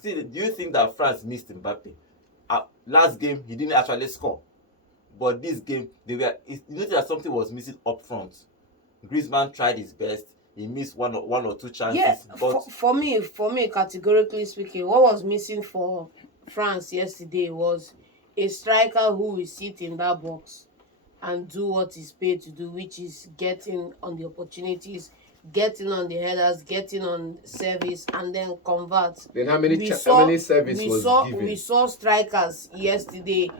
See, do you think that France missed Mbappe? Last game he didn't actually score, but this game you notice that something was missing up front. Griezmann tried his best. He missed one or two chances. Yeah, but for me, categorically speaking, what was missing for France yesterday was a striker who will sit in that box and do what he's paid to do, which is getting on the opportunities, getting on the headers, getting on service, and then convert. Then how many service was given? We saw strikers yesterday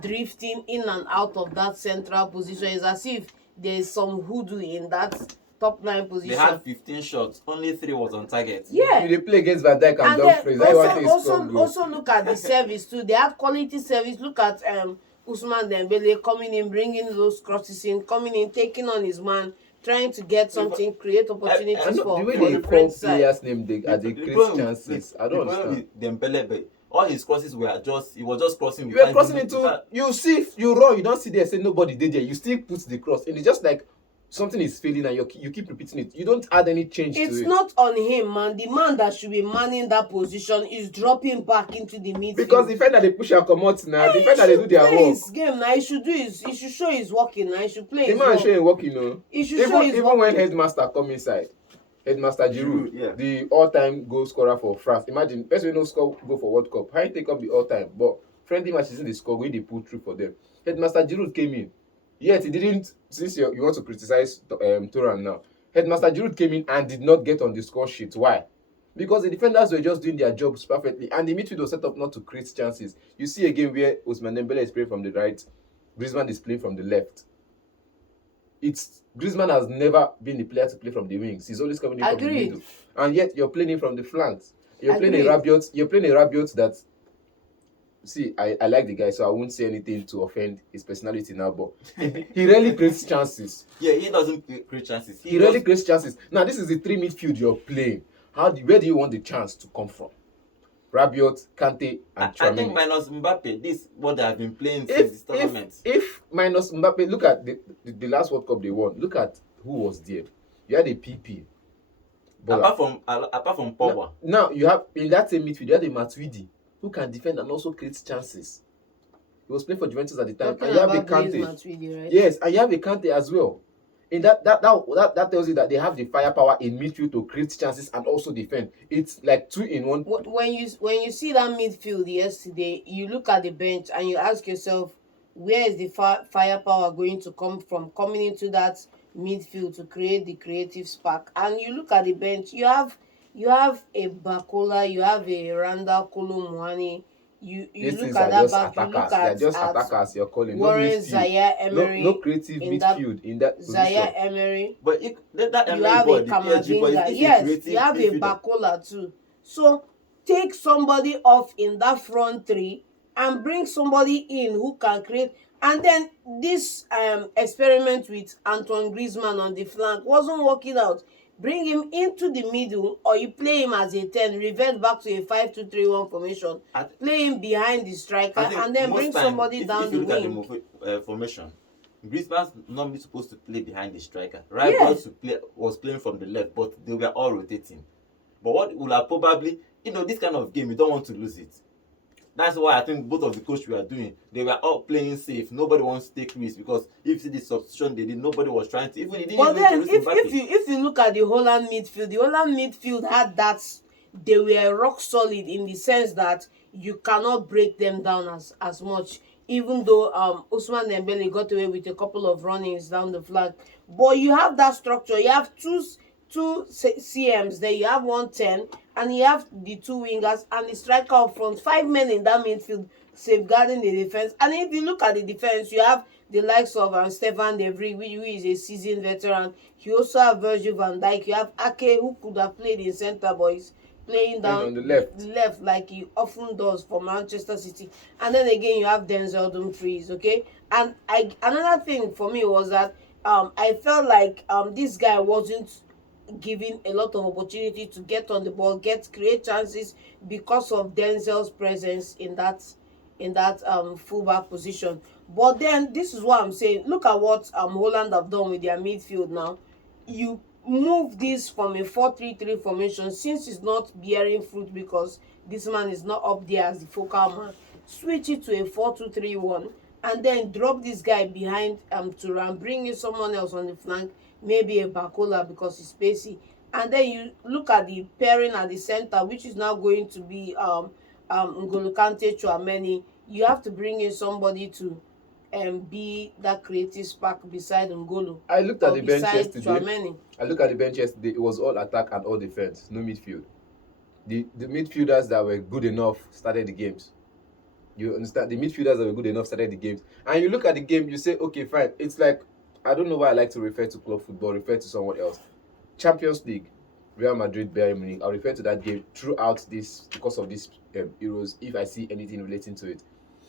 drifting in and out of that central position. It's as if there's some hoodoo in that top 9 position. They had 15 shots, only 3 was on target. Yeah. They play against Van Dijk and Dumfries. Also look at the service too. They had quality service. Look at Ousmane Dembele coming in, bringing those crosses in, coming in, taking on his man, trying to get something, create opportunities for the way for they the call French side. players' name, they create chances. I don't understand. Dembele, but all his crosses were he was just crossing. You were crossing into. You run. You don't see there. Say nobody did there. You still put the cross, and it's just like something is failing and you keep repeating it. You don't add any change to it. It's not on him, man. The man that should be manning that position is dropping back into the midfield. Because the fact that they push and come out now, the fact that they do their work. His game now, he should show his working now. He should play. The man showing working, He should show his even when Headmaster come inside. Headmaster Giroud, yeah. The all-time goal scorer for France. Imagine, person no score go for World Cup. How you take up the all-time? But friendly matches in the score when they put through for them. Headmaster Giroud came in. Yet he didn't, since you want to criticize Thuram now, Headmaster Giroud came in and did not get on the score sheet. Why? Because the defenders were just doing their jobs perfectly and the midfield was set up not to create chances. You see a game where Ousmane Dembele is playing from the right, Griezmann is playing from the left. Griezmann has never been the player to play from the wings. He's always coming in from the middle. And yet you're playing him from the flanks. You're playing a Rabiot that... See, I like the guy, so I won't say anything to offend his personality now, but he rarely creates chances. Yeah, he doesn't create chances. He rarely creates chances. Now, this is the 3 midfield you're playing. Where do you want the chance to come from? Rabiot, Kante, and Tchouaméni. I think minus Mbappe, this is what they have been playing since this tournament. If minus Mbappe, look at the last World Cup they won. Look at who was there. You had a PP. Apart from Pogba. Now, you have, in that same midfield, you had a Matuidi, who can defend and also create chances. He was playing for Juventus at the time. And you have a Kante. Right? Yes, and you have a Kante as well. And that tells you that they have the firepower in midfield to create chances and also defend. It's like 2 in 1. When you see that midfield yesterday, you look at the bench and you ask yourself, where is the firepower going to come from coming into that midfield to create the creative spark? And you look at the bench, you have a Bakola, you have a Randa Kolo Muani. You look at that back, you look at just attackers you're calling. Warren, Zaire Emery. No creative midfield in that position. Zaire Emery. But that you have a Kamavinga. Yes, you have a Bakola too. So take somebody off in that front 3 and bring somebody in who can create. And then this experiment with Antoine Griezmann on the flank wasn't working out. Bring him into the middle, or you play him as a 10, revert back to a 5-2-3-1 formation, play him behind the striker, and then bring somebody down the wing. If you look at the formation, Griezmann's not supposed to play behind the striker. Right, was playing from the left, but they were all rotating. But what will have probably, this kind of game, you don't want to lose it. That's why I think both of the coaches were doing. They were all playing safe. Nobody wants to take risks because if you see the substitution they did, nobody was trying to. But then, if you look at the Holland midfield had that. They were rock solid in the sense that you cannot break them down as much. Even though Ousmane Dembele got away with a couple of runnings down the flank, but you have that structure. You have two CMs there. You have 110. And you have the 2 wingers and the striker up front, 5 men in that midfield safeguarding the defense. And if you look at the defense, you have the likes of Stefan De Vrij, who is a seasoned veteran. You also have Virgil van Dijk. You have Ake, who could have played in centre, but he's playing down on the left like he often does for Manchester City. And then again, you have Denzel Dumfries, okay? And another thing for me was that I felt like this guy wasn't given a lot of opportunity to get on the ball, create chances because of Denzel's presence in that fullback position. But then this is what I'm saying. Look at what Holland have done with their midfield now. You move this from a 4-3-3 formation since it's not bearing fruit because this man is not up there as the focal man, switch it to a 4-2-3-1, and then drop this guy behind Thuram, bring in someone else on the flank, maybe a Bakola because he's spacey, and then you look at the pairing at the center, which is now going to be N'Golo Kante, Tchouameni. You have to bring in somebody to be that creative spark beside N'Golo. I looked at or the bench beside yesterday. Tchouameni. I look at the bench yesterday. It was all attack and all defense, no midfield. The midfielders that were good enough started the games. You understand? The midfielders that were good enough started the games. And you look at the game, you say, okay, fine. It's like, I don't know why I like to refer to club football, refer to someone else. Champions League, Real Madrid, Bayern Munich. I'll refer to that game throughout this because of these Euros, if I see anything relating to it.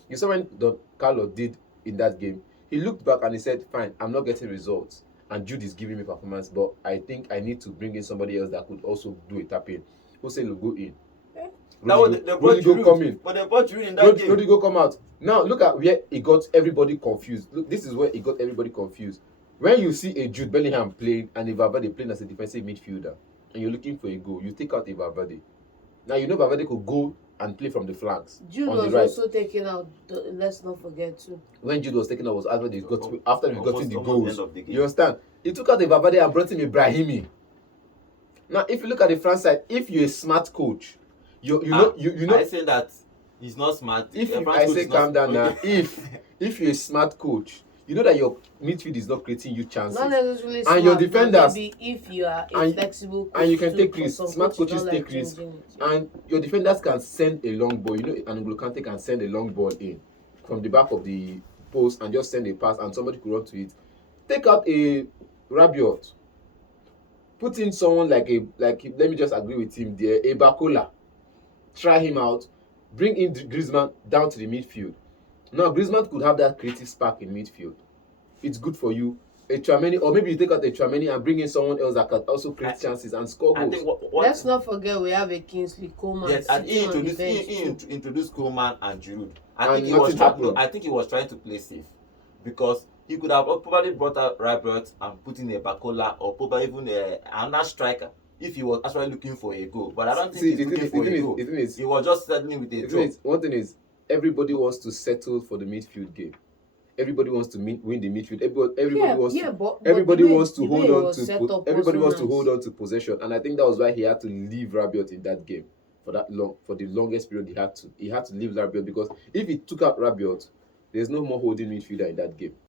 You saw when Don Carlo did in that game, he looked back and he said, fine, I'm not getting results. And Jude is giving me performance, but I think I need to bring in somebody else that could also do a tap-in. Hussein will go in. Rodrigo come in. But they brought Giroud in that game. Rodrigo come out. Now look at where he got everybody confused. Look, this is where he got everybody confused. When you see a Jude Bellingham playing and a Valverde playing as a defensive midfielder, and you're looking for a goal, you take out a Valverde. Now you know Valverde could go and play from the flanks. Jude on was the right. also taken out. Let's not forget too. When Jude was taken out was after he got after he got in the Almost goals. end of the game. You understand? He took out the Valverde and brought in Ibrahimi. Now, if you look at the France side, if you're a smart coach, you know. I say that he's not smart. If The you, France I coach say is not calm down now. okay. If you're a smart coach, you know that your midfield is not creating you chances. Not necessarily And smart, your but defenders- maybe if you are a and- flexible coach and you can too, take because risks. some Smart coaches coaches don't take like risks. changing it. And your defenders can send a long ball. You know, and N'Golo Kante can send a long ball in from the back of the post and just send a pass, and somebody could run to it. Take out a Rabiot. Put in someone like let me just agree with him there, a Bakola. Try him out. Bring in Griezmann down to the midfield. Now Griezmann could have that creative spark in midfield. It's good for you. A Tchouameni, or maybe you take out a Tchouameni and bring in someone else that can also create chances and score I goals. think Let's not forget we have a Kingsley Coman. yes, and he sitting on the bench introduced Koeman and Giroud. And I nothing think he was trying to play safe because he could have probably brought out Rabiot and put in a Bakola or probably even another striker if he was actually looking for a goal. But I don't think he's looking for a goal. He was just settling with a draw. One thing is, everybody wants to settle for the midfield game. Everybody wants to win the midfield. Everybody wants to hold on to possession, and I think that was why he had to leave Rabiot in that game for the longest period. He had to leave Rabiot because if he took out Rabiot, there's no more holding midfielder in that game.